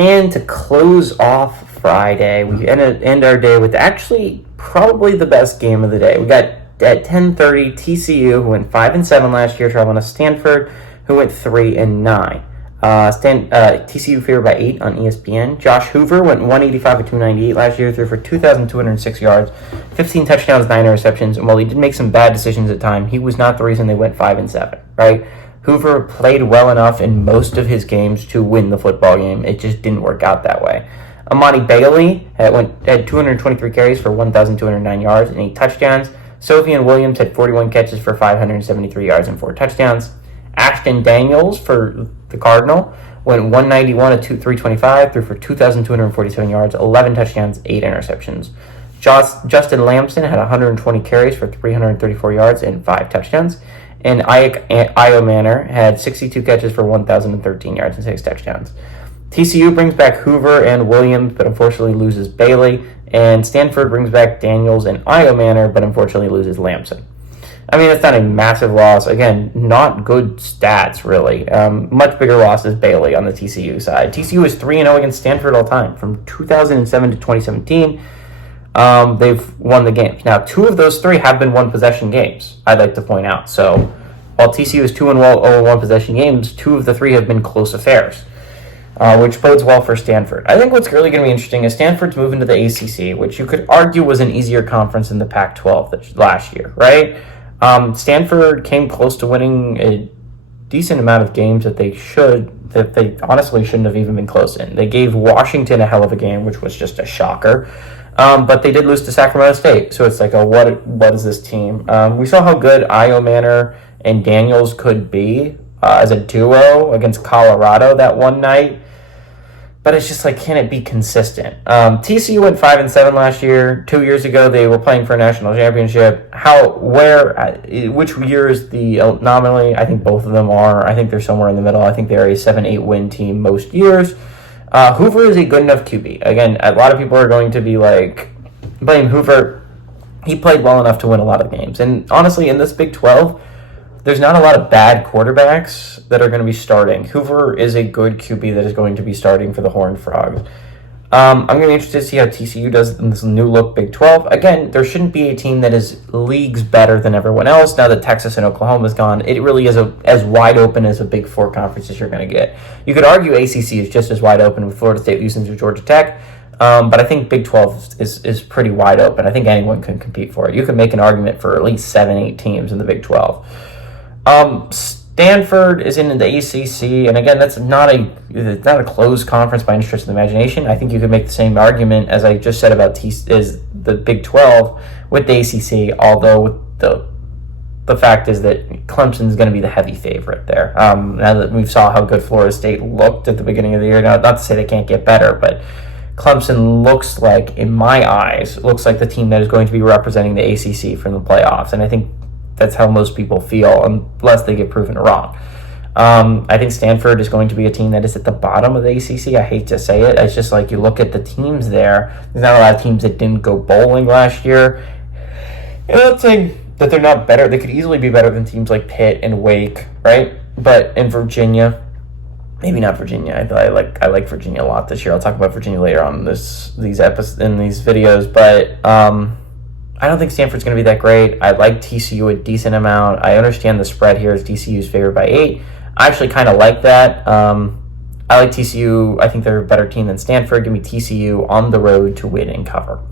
And to close off Friday, we end our day with actually probably the best game of the day. We got at 10:30 TCU, who went 5-7 last year, traveling to Stanford, who went 3-9. TCU favored by 8 on ESPN. Josh Hoover went 185 with 298 last year, threw for 2,206 yards, 15 touchdowns, 9 interceptions. And while he did make some bad decisions at times, he was not the reason they went 5-7. Right? Hoover played well enough in most of his games to win the football game. It just didn't work out that way. Amani Bailey had 223 carries for 1,209 yards and 8 touchdowns. Sophian Williams had 41 catches for 573 yards and 4 touchdowns. Ashton Daniels for the Cardinal went 191 at 325, threw for 2,247 yards, 11 touchdowns, 8 interceptions. Justin Lamson had 120 carries for 334 yards and 5 touchdowns. And Io Manor had 62 catches for 1,013 yards and 6 touchdowns. TCU brings back Hoover and Williams, but unfortunately loses Bailey. And Stanford brings back Daniels and Io Manor, but unfortunately loses Lamson. I mean, it's not a massive loss. Again, not good stats, really. Much bigger loss is Bailey on the TCU side. TCU is 3-0 against Stanford all time. From 2007 to 2017, they've won the games. Now, 2 of those 3 have been one-possession games, I'd like to point out. So, while TCU is 2-0 one-possession games, 2 of the 3 have been close affairs, which bodes well for Stanford. I think what's really going to be interesting is Stanford's moving to the ACC, which you could argue was an easier conference than the Pac-12 last year, right? Stanford came close to winning a decent amount of games that they honestly shouldn't have even been close in. They gave Washington a hell of a game, which was just a shocker. But they did lose to Sacramento State, so it's like, what is this team? We saw how good Io Manor and Daniels could be as a duo against Colorado that one night. But it's just like, can it be consistent? TCU went 5-7 last year. 2 years ago, they were playing for a national championship. Which year is the anomaly? I think both of them are. I think they're somewhere in the middle. I think they're a 7-8 win team most years. Hoover is a good enough QB. Again, a lot of people are going to be like, blame Hoover. He played well enough to win a lot of games. And honestly, in this Big 12, there's not a lot of bad quarterbacks that are going to be starting. Hoover is a good QB that is going to be starting for the Horned Frogs. I'm going to be interested to see how TCU does in this new look Big 12. Again, there shouldn't be a team that is leagues better than everyone else. Now that Texas and Oklahoma is gone, it really is as wide open as a Big 4 conference as you're going to get. You could argue ACC is just as wide open with Florida State losing to Georgia Tech, but I think Big 12 is pretty wide open. I think anyone can compete for it. You could make an argument for at least 7-8 teams in the Big 12. Stanford is in the ACC, and again, it's not a closed conference by any stretch of the imagination. I think you could make the same argument as I just said about is the Big 12 with the ACC, although with the fact is that Clemson is going to be the heavy favorite there. Now that we saw how good Florida State looked at the beginning of the year, now, not to say they can't get better, but Clemson looks like, in my eyes, the team that is going to be representing the ACC from the playoffs, and I think that's how most people feel, unless they get proven wrong. I think Stanford is going to be a team that is at the bottom of the ACC. I hate to say it. It's just like you look at the teams there. There's not a lot of teams that didn't go bowling last year. And I'm not saying that they're not better. They could easily be better than teams like Pitt and Wake, right? But in Virginia, maybe not Virginia. I like Virginia a lot this year. I'll talk about Virginia later on in these episodes, in these videos. But I don't think Stanford's going to be that great. I like TCU a decent amount. I understand the spread here is TCU's favored by 8. I actually kind of like that. I like TCU. I think they're a better team than Stanford. Give me TCU on the road to win and cover.